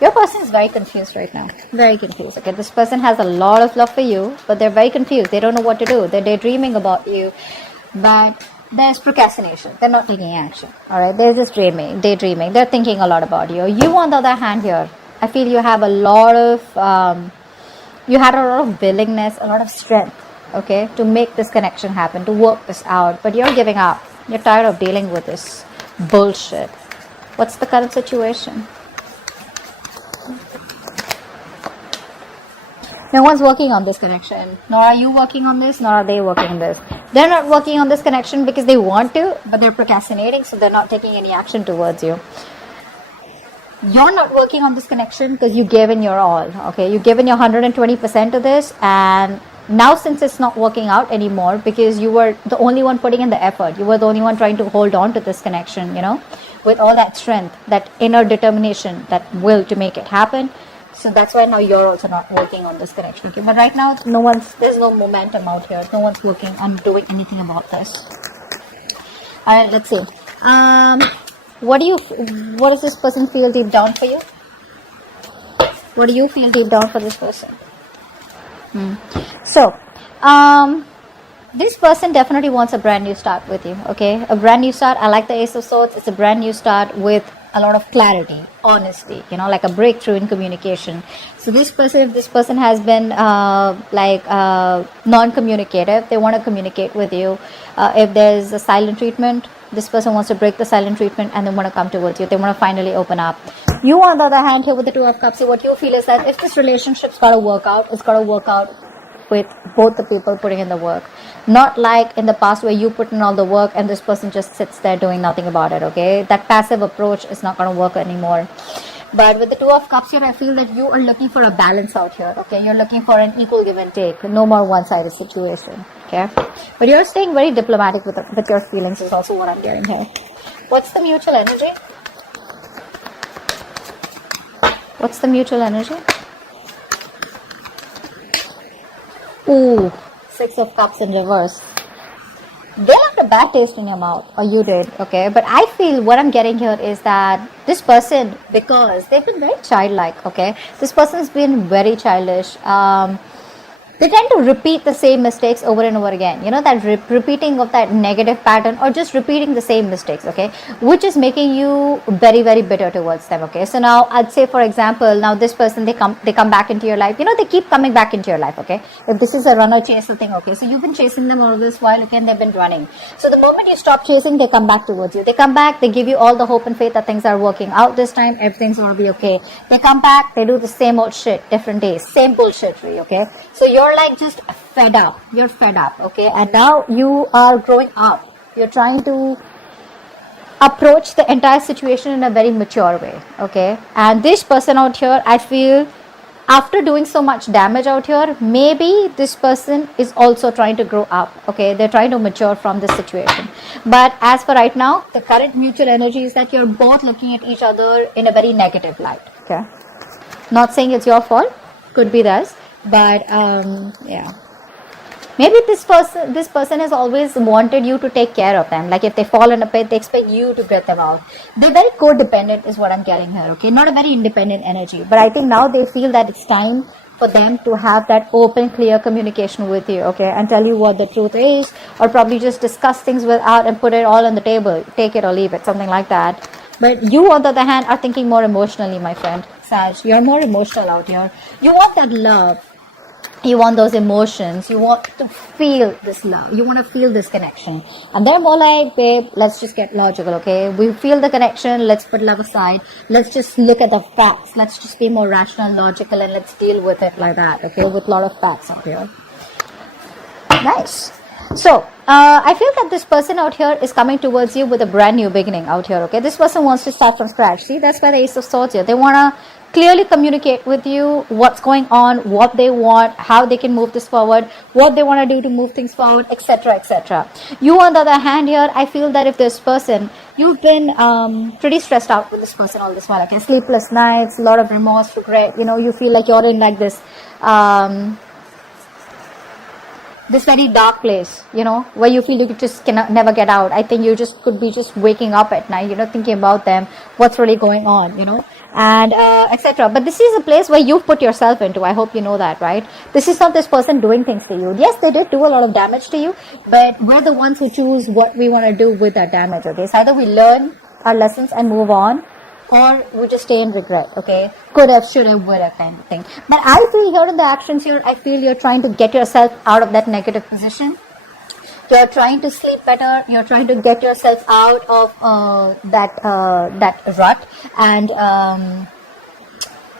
Your person is very confused right now. Very confused. Okay, this person has a lot of love for you, but they're very confused. They don't know what to do. They're daydreaming about you, but there's procrastination. They're not taking action. All right, they're just daydreaming. They're thinking a lot about you. You, on the other hand, here, I feel you have a lot of, you had a lot of willingness, a lot of strength, okay, to make this connection happen, to work this out, but you're giving up. You're tired of dealing with this bullshit. What's the current situation? No one's working on this connection. Nor are you working on this, nor are they working on this. They're not working on this connection because they want to, but they're procrastinating, so they're not taking any action towards you. You're not working on this connection because you gave in your all, okay? You gave in your 120% to this, and now since it's not working out anymore because you were the only one putting in the effort, you were the only one trying to hold on to this connection, you know, with all that strength, that inner determination, that will to make it happen. So that's why now you're also not working on this connection, okay? But right now, there's no momentum out here. No one's working on doing anything about this. All right, let's see. What does this person feel deep down for you? What do you feel deep down for this person? So, this person definitely wants a brand new start with you, okay? A brand new start. I like the Ace of Swords. It's a brand new start with a lot of clarity, honesty, you know, like a breakthrough in communication. So this person, if this person has been non-communicative, they want to communicate with you. If there's a silent treatment, this person wants to break the silent treatment and they want to come towards you. They want to finally open up. You, on the other hand, here with the Two of Cups, what you feel is that if this relationship's got to work out, it's got to work out with both the people putting in the work. Not like in the past where you put in all the work and this person just sits there doing nothing about it, okay? That passive approach is not going to work anymore. But with the Two of Cups here, I feel that you are looking for a balance out here, okay? You're looking for an equal give and take, no more one-sided situation, okay? But you're staying very diplomatic with your feelings is also what I'm getting here. What's the mutual energy? What's the mutual energy? Ooh, Six of Cups in reverse. They left a bad taste in your mouth, or you did, okay? But I feel what I'm getting here is that this person, because they've been very childlike, okay? This person's been very childish. They tend to repeat the same mistakes over and over again. You know, that repeating of that negative pattern, or just repeating the same mistakes, okay? Which is making you very, very bitter towards them, okay? So now, I'd say, for example, now this person, they come back into your life. You know, they keep coming back into your life, okay? If this is a runner-chaser thing, okay? So you've been chasing them all this while, okay? And they've been running. So the moment you stop chasing, they come back towards you. They come back, they give you all the hope and faith that things are working out this time. Everything's going to be okay. They come back, they do the same old shit, different days. Same bullshit for you, okay? So you're like just fed up. You're fed up, okay? And now you are growing up. You're trying to approach the entire situation in a very mature way, okay? And this person out here, I feel, after doing so much damage out here, maybe this person is also trying to grow up, okay? They're trying to mature from this situation. But as for right now, the current mutual energy is that you're both looking at each other in a very negative light, okay? Not saying it's your fault. Could be theirs. But yeah, maybe this person has always wanted you to take care of them. Like if they fall in a pit, they expect you to get them out. They're very codependent is what I'm getting here, okay? Not a very independent energy. But I think now they feel that it's time for them to have that open, clear communication with you, okay? And tell you what the truth is, or probably just discuss things without and put it all on the table. Take it or leave it, something like that. But you, on the other hand, are thinking more emotionally, my friend. Sag, you're more emotional out here. You want that love. You want those emotions. You want to feel this love. You want to feel this connection. And they're more like, babe, let's just get logical, okay? We feel the connection. Let's put love aside. Let's just look at the facts. Let's just be more rational, logical, and let's deal with it like that, okay? With a lot of facts out here. Nice. So, I feel that this person out here is coming towards you with a brand new beginning out here, okay? This person wants to start from scratch. See, that's why the Ace of Swords here. They want to clearly communicate with you what's going on, what they want, how they can move this forward, what they want to do to move things forward, etc., etc. You, on the other hand here, I feel that if this person, you've been pretty stressed out with this person all this while, okay? Sleepless nights, a lot of remorse, regret, you know, you feel like you're in like this this very dark place, you know, where you feel you just cannot never get out. I think you just could be just waking up at night, you know, thinking about them, what's really going on, you know. and etc. But this is a place where you put yourself into. I hope you know that, right? This is not this person doing things to you. Yes, they did do a lot of damage to you, but we're the ones who choose what we want to do with that damage, okay? So either we learn our lessons and move on, or we just stay in regret, okay? Could have, should have, would have kind of thing. But I feel here in the actions here, I feel you're trying to get yourself out of that negative position. You're trying to sleep better. You're trying to get yourself out of that rut, and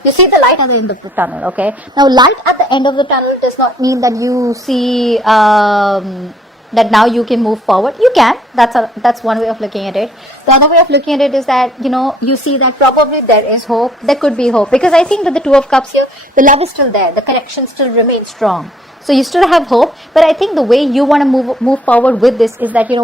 you see the light at the end of the tunnel, okay? Now, light at the end of the tunnel does not mean that you see that now you can move forward. You can. That's one way of looking at it. The other way of looking at it is that, you see that probably there is hope. There could be hope, because I think that the Two of Cups here, the love is still there. The connection still remains strong. So you still have hope, but I think the way you want to move forward with this is that, you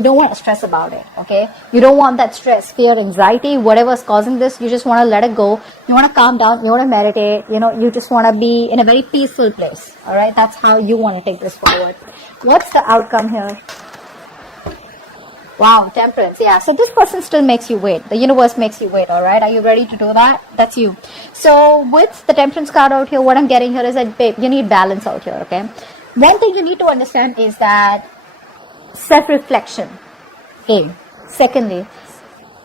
don't want to stress about it, okay? You don't want that stress, fear, anxiety, whatever's causing this. You just want to let it go. You want to calm down. You want to meditate. You just want to be in a very peaceful place, all right? That's how you want to take this forward. What's the outcome here? Wow, Temperance. Yeah, so this person still makes you wait. The universe makes you wait, all right? Are you ready to do that? That's you. So with the Temperance card out here, what I'm getting here is that, babe, you need balance out here, okay? One thing you need to understand is that self-reflection. A. Secondly,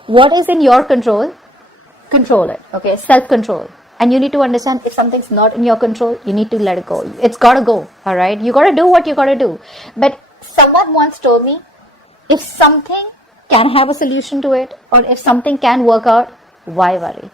what is in your control, control it, okay? Self-control. And you need to understand if something's not in your control, you need to let it go. It's got to go, all right? You got to do what you got to do. But someone once told me, if something can have a solution to it, or if something can work out, why worry?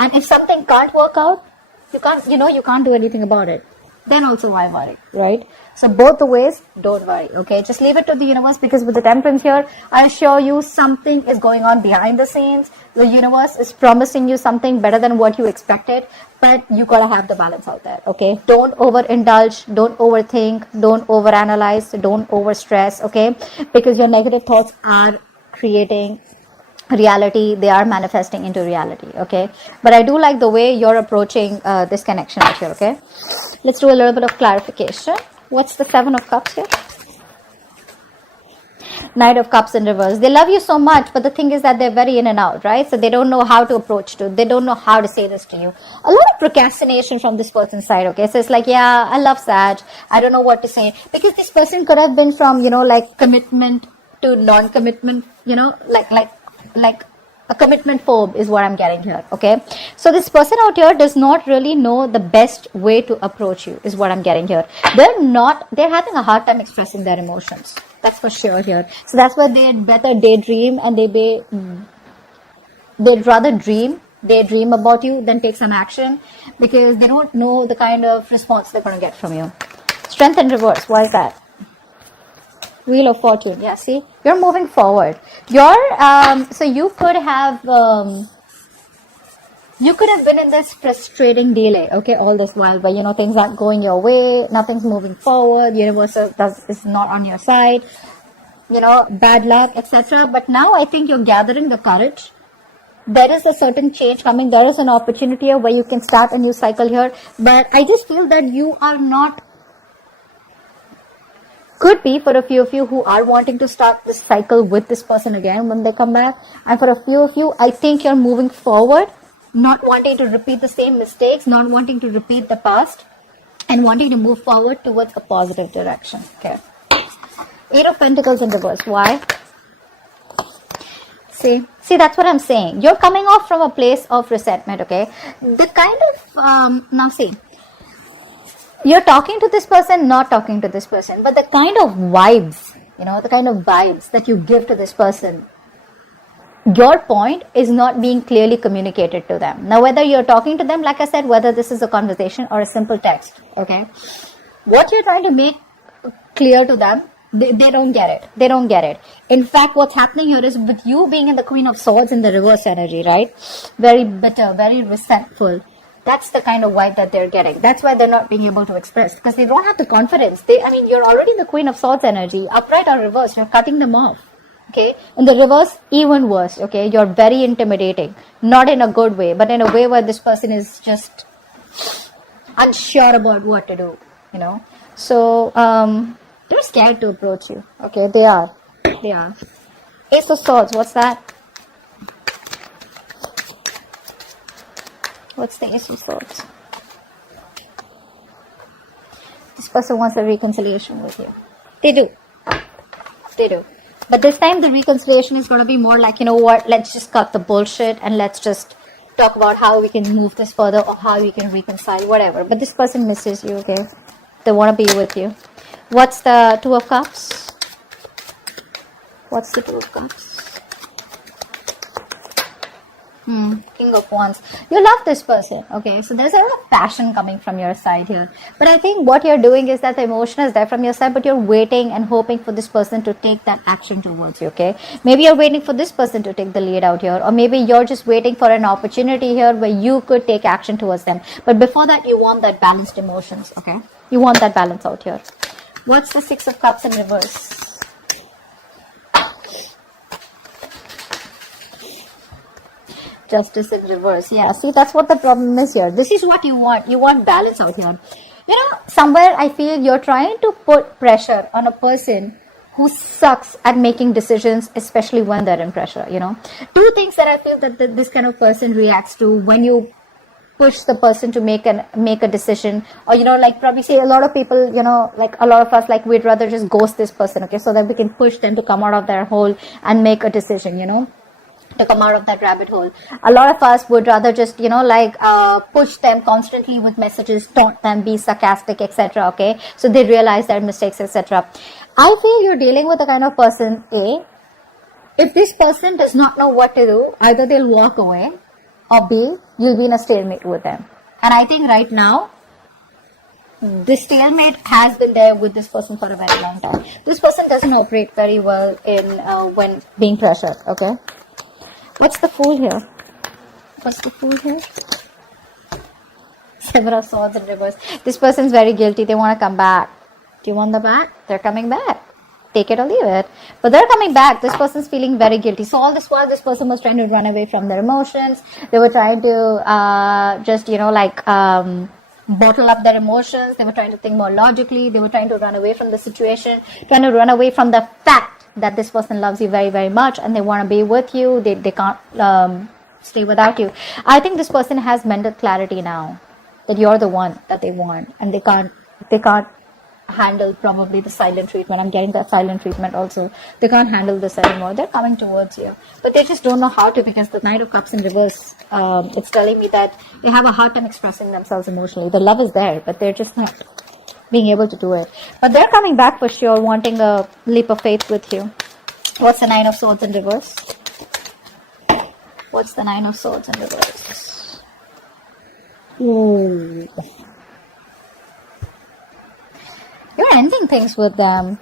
And if something can't work out, you can't do anything about it. Then also why worry, right? So both the ways, don't worry, okay? Just leave it to the universe, because with the Temperance here, I assure you something is going on behind the scenes. The universe is promising you something better than what you expected, but you gotta have the balance out there, okay? Don't overindulge, don't overthink, don't overanalyze, don't overstress, okay? Because your negative thoughts are creating reality. They are manifesting into reality, okay? But I do like the way you're approaching this connection out here, okay? Let's do a little bit of clarification. What's the Seven of Cups here? Knight of Cups in reverse. They love you so much, but the thing is that they're very in and out, right? So they don't know how to approach to. They don't know how to say this to you. A lot of procrastination from this person's side, okay? So it's like, yeah, I love Sag. I don't know what to say. Because this person could have been from, like commitment to non-commitment, like a commitment phobe is what I'm getting here, okay? So this person out here does not really know the best way to approach you is what I'm getting here. They're having a hard time expressing their emotions. That's for sure here. So that's why they'd better daydream, and they'd rather daydream about you than take some action, because they don't know the kind of response they're going to get from you. Strength in reverse. Why is that? Wheel of Fortune. Yeah, see, you're moving forward. So you could have been in this frustrating delay, okay, all this while, where things aren't going your way, nothing's moving forward, universe is not on your side, bad luck, etc. But now I think you're gathering the courage. There is a certain change coming. There is an opportunity here where you can start a new cycle here. But I just feel that you are not. Could be for a few of you who are wanting to start this cycle with this person again when they come back. And for a few of you, I think you're moving forward, not wanting to repeat the same mistakes, not wanting to repeat the past, and wanting to move forward towards a positive direction. Okay. Eight of Pentacles in reverse. Why? See, that's what I'm saying. You're coming off from a place of resentment, okay? The kind of, now see, you're talking to this person, not talking to this person, but the kind of vibes, the kind of vibes that you give to this person, your point is not being clearly communicated to them. Now, whether you're talking to them, like I said, whether this is a conversation or a simple text, okay, what you're trying to make clear to them, they don't get it. They don't get it. In fact, what's happening here is with you being in the Queen of Swords in the reverse energy, right? Very bitter, very resentful. That's the kind of vibe that they're getting. That's why they're not being able to express, because they don't have the confidence. You're already in the Queen of Swords energy, upright or reverse. You're cutting them off. Okay. In the reverse, even worse. Okay. You're very intimidating, not in a good way, but in a way where this person is just unsure about what to do. So they're scared to approach you. Okay. They are. Ace of Swords. What's that? What's the Ace of Swords? This person wants a reconciliation with you. They do. They do. But this time the reconciliation is going to be more like, you know what, let's just cut the bullshit and let's just talk about how we can move this further or how we can reconcile, whatever. But this person misses you, okay? They want to be with you. What's the Two of Cups? What's the Two of Cups? King of Wands. You love this person, okay? So there's a lot of passion coming from your side here. But I think what you're doing is that the emotion is there from your side, but you're waiting and hoping for this person to take that action towards you, okay? Maybe you're waiting for this person to take the lead out here, or maybe you're just waiting for an opportunity here where you could take action towards them. But before that, you want that balanced emotions, okay? You want that balance out here. What's the Six of Cups in reverse? Justice in reverse. Yeah, see, that's what the problem is here. This is what you want. You want balance out here. You know, somewhere I feel you're trying to put pressure on a person who sucks at making decisions, especially when they're in pressure, you know. Two things that I feel that this kind of person reacts to when you push the person to make a decision, or, you know, like probably say a lot of people, you know, like a lot of us, like we'd rather just ghost this person, okay, so that we can push them to come out of their hole and make a decision, you know, to come out of that rabbit hole. A lot of us would rather just, you know, like push them constantly with messages, taunt them, be sarcastic, etc. Okay, so they realize their mistakes, etc. I feel you're dealing with a kind of person, A, if this person does not know what to do, either they'll walk away, or B, you'll be in a stalemate with them. And I think right now, this stalemate has been there with this person for a very long time. This person doesn't operate very well in when being pressured, okay? What's the Fool here? What's the Fool here? Seven of Swords in reverse. This person's very guilty. They want to come back. Do you want them back? They're coming back. Take it or leave it. But they're coming back. This person's feeling very guilty. So all this while, this person was trying to run away from their emotions. They were trying to just, you know, like bottle up their emotions. They were trying to think more logically. They were trying to run away from the situation, trying to run away from the fact that this person loves you very, very much and they want to be with you. They can't stay without you. I think this person has mental clarity now that you're the one that they want, and they can't handle probably the silent treatment. I'm getting that silent treatment also. They can't handle this anymore. They're coming towards you, but they just don't know how to, because the Knight of Cups in reverse, it's telling me that they have a hard time expressing themselves emotionally. The love is there, but they're just not being able to do it. But they're coming back for sure, wanting a leap of faith with you. What's the Nine of Swords in reverse? What's the Nine of Swords in reverse? Ooh. You're ending things with them.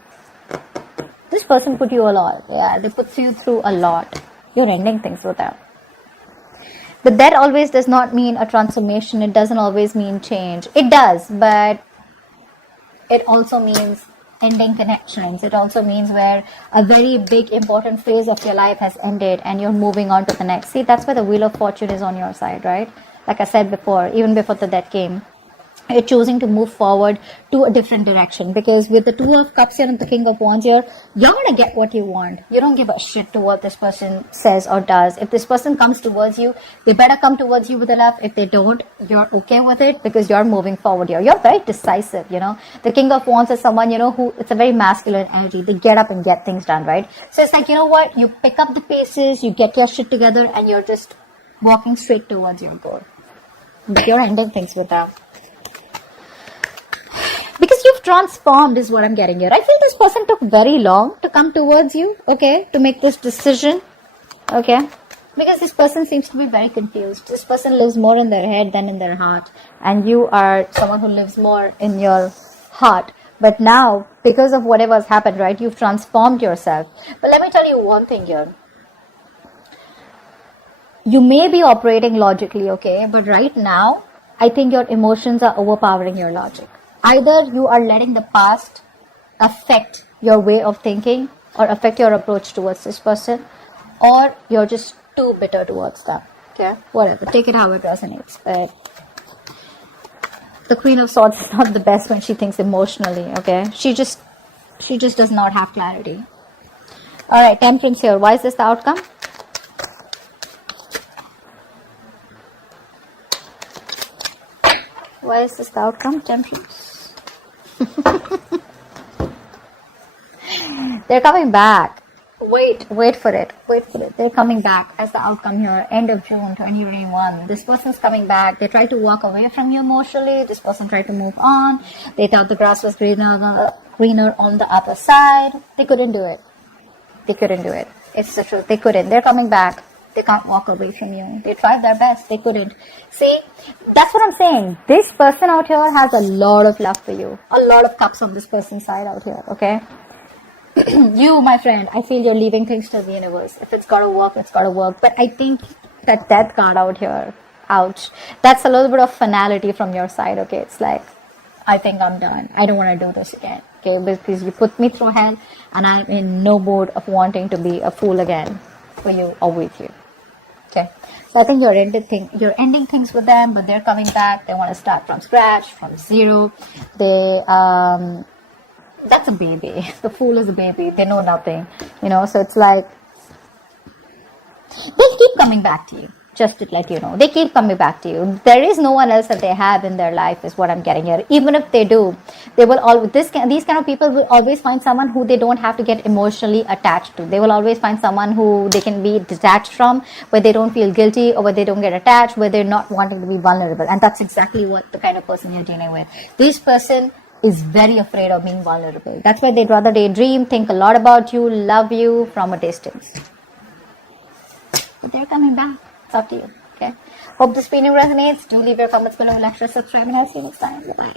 This person put you a lot. Yeah, they put you through a lot. You're ending things with them. But that always does not mean a transformation. It doesn't always mean change. It does, but it also means ending connections. It also means where a very big important phase of your life has ended and you're moving on to the next. See, that's where the Wheel of Fortune is on your side, right? Like I said before, even before the death came, you're choosing to move forward to a different direction, because with the Two of Cups here and the King of Wands here, you're going to get what you want. You don't give a shit to what this person says or does. If this person comes towards you, they better come towards you with a love. If they don't, you're okay with it, because you're moving forward here. You're very decisive, you know. The King of Wands is someone, you know, who, it's a very masculine energy. They get up and get things done, right? So it's like, you know what, you pick up the paces, you get your shit together, and you're just walking straight towards your goal. But you're ending things with them. Because you've transformed is what I'm getting here. I feel this person took very long to come towards you, okay, to make this decision, okay, because this person seems to be very confused. This person lives more in their head than in their heart, and you are someone who lives more in your heart. But now, because of whatever has happened, right, you've transformed yourself. But let me tell you one thing here. You may be operating logically, okay, but right now, I think your emotions are overpowering your logic. Either you are letting the past affect your way of thinking or affect your approach towards this person, or you're just too bitter towards them. Okay, whatever. Take it how it resonates. But the Queen of Swords is not the best when she thinks emotionally. Okay, she just does not have clarity. All right, Temperance here. Why is this the outcome? Why is this the outcome? Temperance. They're coming back. Wait for it. They're coming back as the outcome here. End of June 2021. This person's coming back. They tried to walk away from you emotionally. This person tried to move on. They thought the grass was greener on the other side. They couldn't do it. It's the truth. They couldn't. They're coming back. They can't walk away from you. They tried their best. They couldn't. See, that's what I'm saying. This person out here has a lot of love for you. A lot of cups on this person's side out here, okay? You, my friend, I feel you're leaving things to the universe. If it's gotta work, it's gotta work. But I think that death card out here, ouch. That's a little bit of finality from your side, okay? It's like, I think I'm done. I don't want to do this again, okay? Because you put me through hell, and I'm in no mood of wanting to be a fool again for you or with you, okay? So I think you're ending things with them, but they're coming back. They want to start from scratch, from zero. That's a baby. The fool is a baby. They know nothing, so it's like, they keep coming back to you. Just to let you know, they keep coming back to you. There is no one else that they have in their life, is what I'm getting here. Even if they do, they will always, these kind of people will always find someone who they don't have to get emotionally attached to. They will always find someone who they can be detached from, where they don't feel guilty, or where they don't get attached, where they're not wanting to be vulnerable. And that's exactly what the kind of person you're dealing with. This person is very afraid of being vulnerable. That's why they'd rather daydream, think a lot about you, love you from a distance. But they're coming back. It's up to you, okay? Hope this reading resonates. Do leave your comments below, like, share, subscribe, and I'll see you next time. Bye-bye.